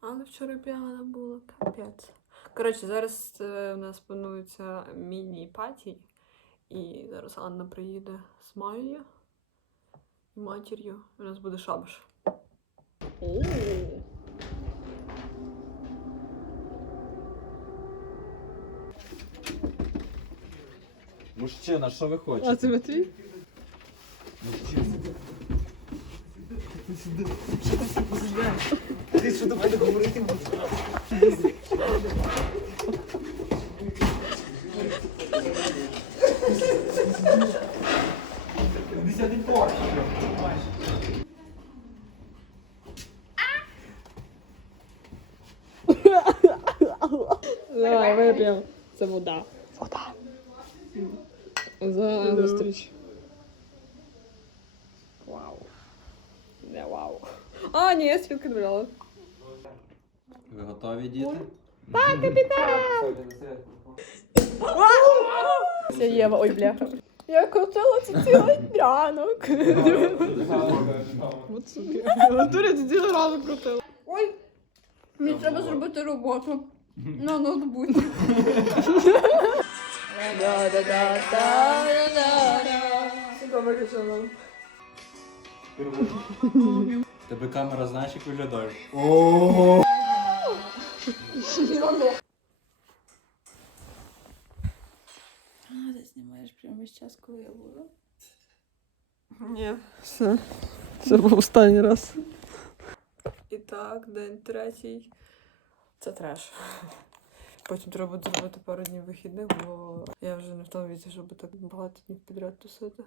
Але вчора п'яна була, капець. Коротше, зараз е, у нас планується міні-паті. І зараз Анна приїде з Майєю і матір'ю. У нас буде шабаш. Мужчина, що ви хочете? А це Матвій? Ти що до мене говорити будеш? Десятий поверх. Давай, вип'ємо. Це вода. Вода. За зустріч. А, ні, я свідки брала. Ви готові, діти? Це Єва, ой, бляха. Я крутила це цілий ранок. От суки. Натурі це цілий ранок крутила. Ой, мені треба зробити роботу. На ноутбуці. Тебе камера знаєш, як виглядаєш? А, ти знімаєш прямо весь час, коли я буду. Ні, все. Це був останній раз. І так, день третій. Це треш. Потім треба буде зробити пару днів вихідних, бо я вже не в тому віці, щоб так багато днів підряд тусити.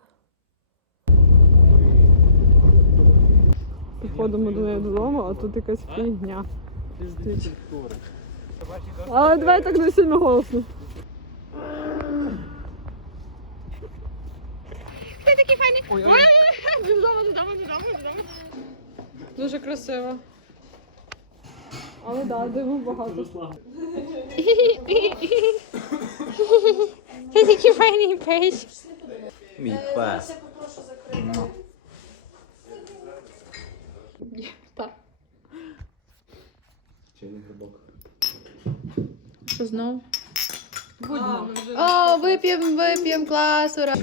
Приходимо до неї додому, а тут якась фігня. Але давай так не сильно голосно. Ти такий файний. Додому, додому, додому, додому. Дуже красиво. Але да, диву багато. Ти такий файний пеш. Мій пес. Що знов? Будьмо. О, вип'єм, вип'єм, клас, ура.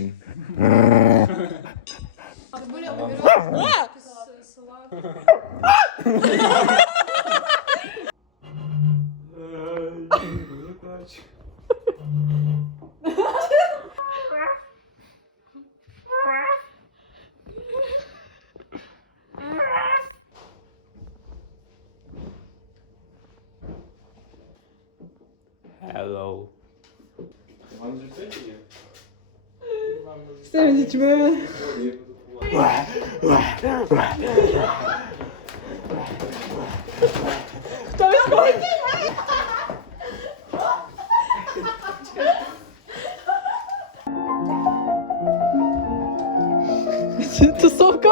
Hello. Дітьми. Хто відходить? Це Тусовка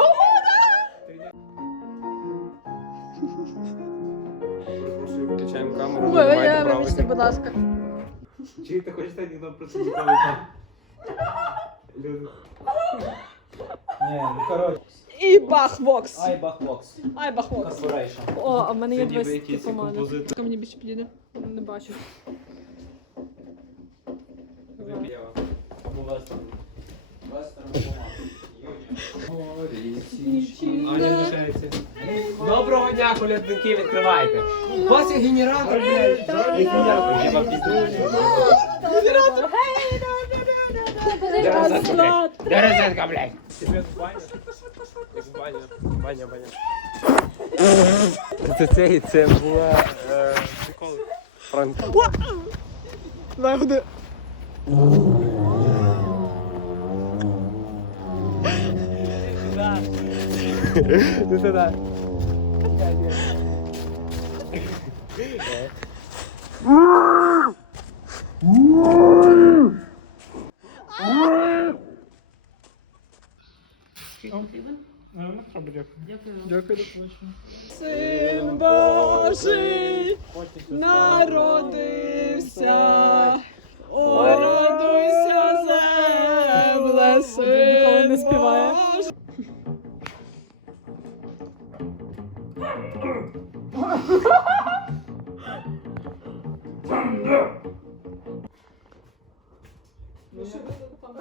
Включаємо камеру, Ой, я правильно. вибачте, будь ласка. Чи ти хочеш так ніхто просто там? Ну коротше. І бахвокс. Айбахбокс. Айбахвокс. Корпорейшн. О, а в мене є Це ніби 20 якийсь помади. композитор. Мені більше підійде? Не бачу. Або вестерн. Вестерн Аня лишається. Доброго дня, колядники, відкривайте. У вас є генератор, блядь. Генератор, я вам розетка, блядь? Де розетка, блядь? Тебе в баню? Як в баню. Баня, баня. Це це, це була е, прикол. Франк. Давай ходи. Ти туди. Син Божий народився. Ой, радуйся, земле, син не співає.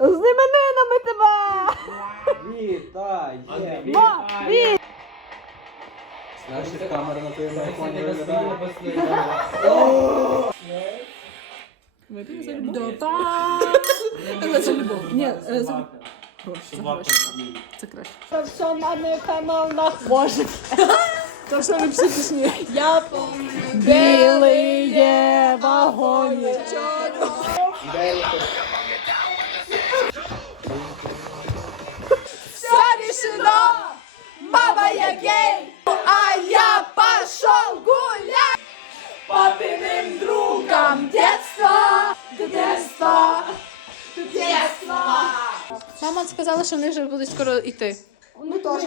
З іменинами тебе! Знаєш, як камера на твоєму айфоні любов. Ні, е, за гроші. Це краще. Це все на не каналах може. Це все ліпше пісні. Я білий є вагоні. Все гей, а я пошел гулять. Папиным другом детства, детства, детства. Мама сказала, що вони вже будуть скоро йти. Ну теж.